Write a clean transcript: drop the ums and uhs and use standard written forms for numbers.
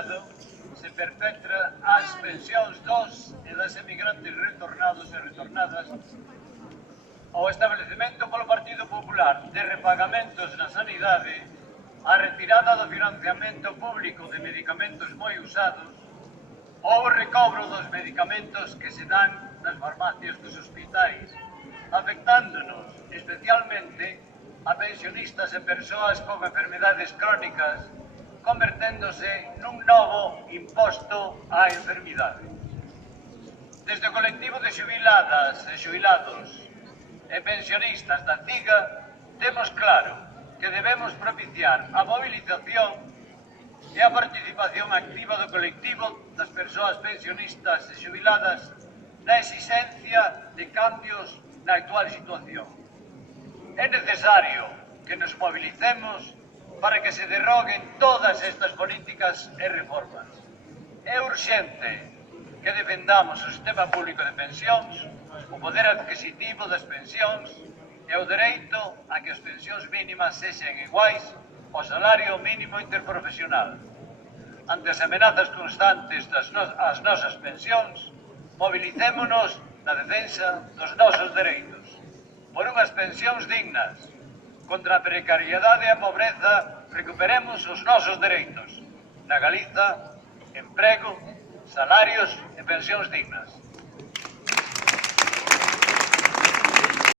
Estado se perpetra as pensións dos e das emigrantes retornados e retornadas, o establecemento polo Partido Popular de repagamentos na sanidade, a retirada do financiamento público de medicamentos moi usados, ou o recobro dos medicamentos que se dan nas farmacias dos hospitais, afectándonos especialmente a pensionistas e persoas con enfermedades crónicas, converténdose nun novo imposto á enfermidade. Desde o colectivo de xubiladas e xubilados e pensionistas da CIGA, temos claro que debemos propiciar a movilización e a participación activa do colectivo das persoas pensionistas e xubiladas na exigencia de cambios na actual situación. É necesario que nos movilicemos para que se derroguen todas estas políticas e reformas. É urxente que defendamos o sistema público de pensións, o poder adquisitivo das pensións e o dereito a que as pensións mínimas sexan iguais ao salario mínimo interprofesional. Ante as amenazas constantes ás nosas pensións, movilicémonos na defensa dos nosos dereitos, por unhas pensións dignas. Contra a precariedade e a pobreza, recuperemos os nosos dereitos. Na Galiza, emprego, salarios e pensións dignas.